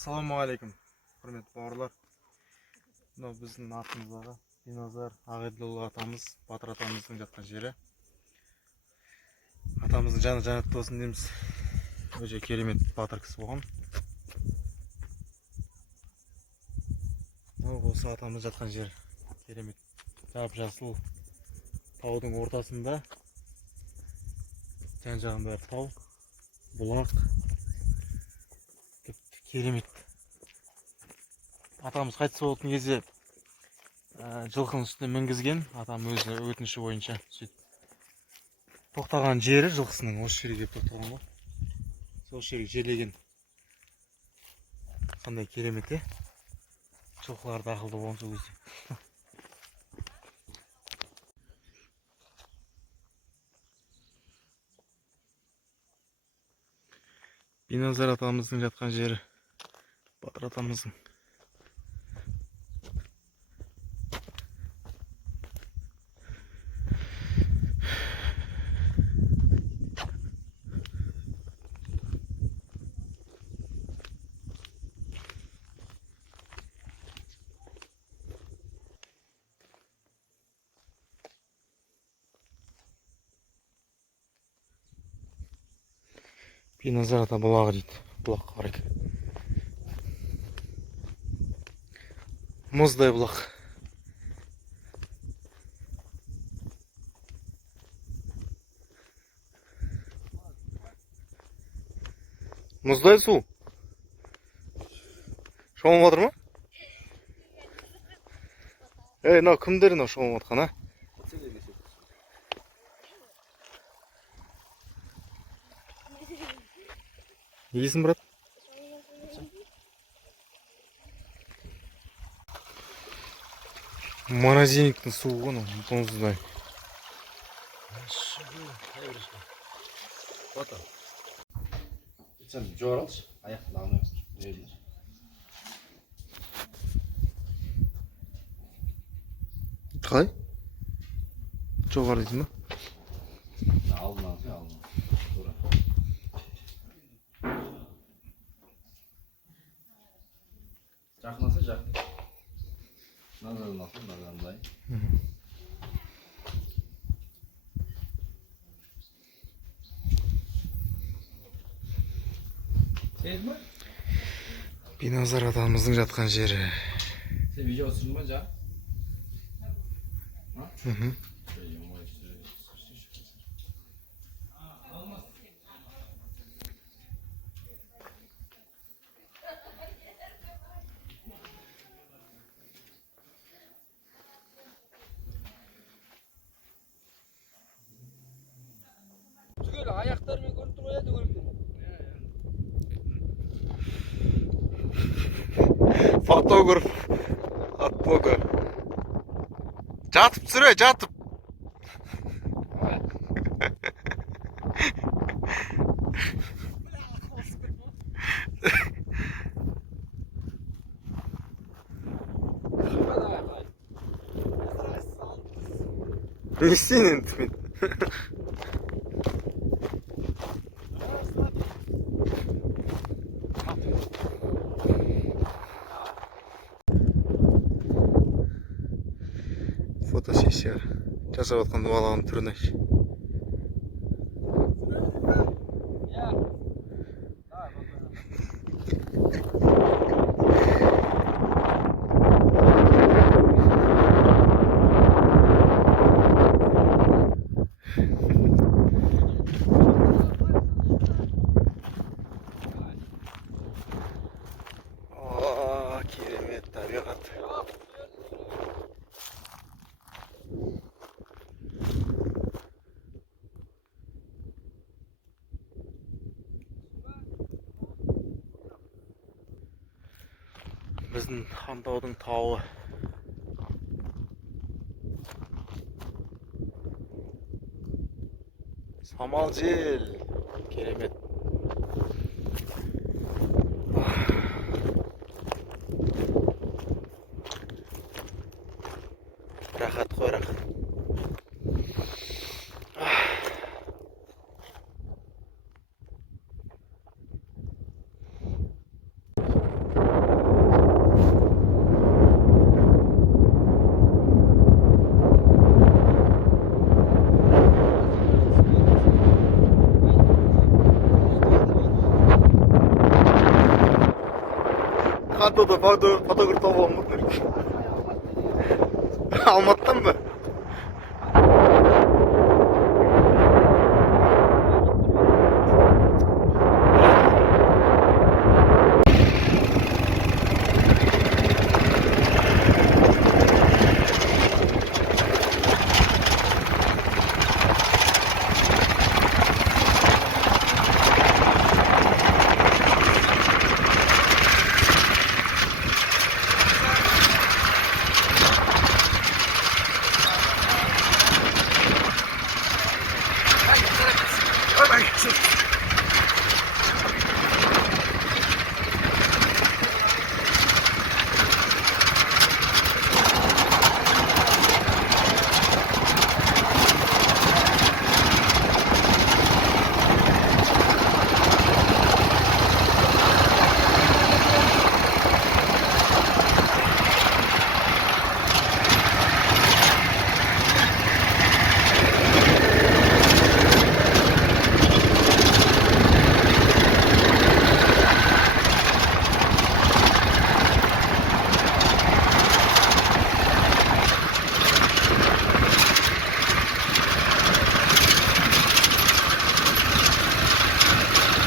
Ассалаумағалейкум, құрметті бауырлар. Мынау біздің атымыздағы Биназар Ағайділұлы атамыз, Батыр атамыздың жатқан жері. Атамыздың жаны жәннатта болсын дейміз. Өте керемет батыр кісі болған. Мынау осы атамыз жатқан жер. Керемет. Жап-жасыл таудың ортасында. Жан-жағын бәрі тау, бұлақ. Керемет. Атамыз қайтыс болатын кезде жылқының үстіне мінгізген. Атам өзіне өтініші бойынша тоқтаған жері жылқысының осы жерге деп тоқтаған ғой. Сол жерге жерлеген. Қандай керемет, жылқылар да ақылды болған сол кезде. Биназар атамыздың жатқан жері, Батыр атамыздың. Биназар ата бұлағы дейді, бұлаққа қарай. Мұздай бұлақ. Мұздай су. Шомылып жатыр ма? Мынау кімдер мынау шомылып жатқан, а? Есің, брат? Морозильниктің суы ғой, мұздай. Sen joralış, ayakta almıyorsun. Қалай? Жоғары дейсің ба? Aldın alsın, aldın. Sonra. Жақынаса жақын. Назардан алсын, назардан былай. Сен ме? Биназар атамыздың жатқан жері. Sen video olsun mu ca? Tügel ayaklarını kontrol edin. Фотограф от Бога. Жатып түсіре, жатып. Не істейін енді мен? Фотосессия жасап жатқан баланың түрін ай. Керемет табиғат. Біздің Хантаудың тауы. Самал жел. Керемет. Рахат қой, рахат. Kantoda fotoğraf olmadı. Almattın mı?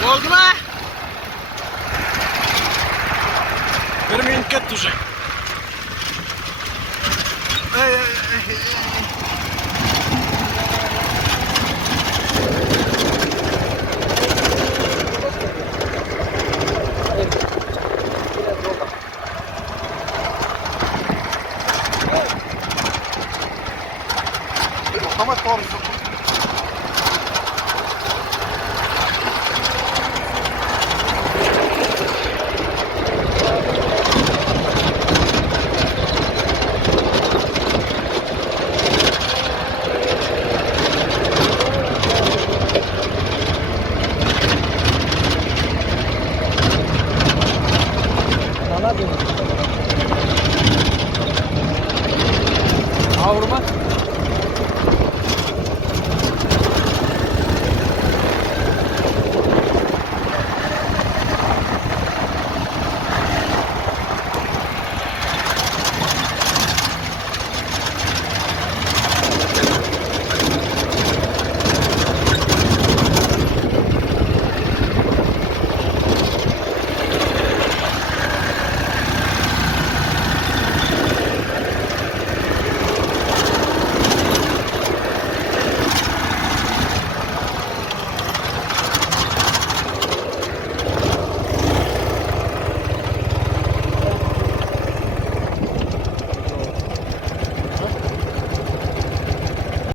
Oldu mu? Bir minut ketdi уже. Tamam, tamam. Bana dönüyor.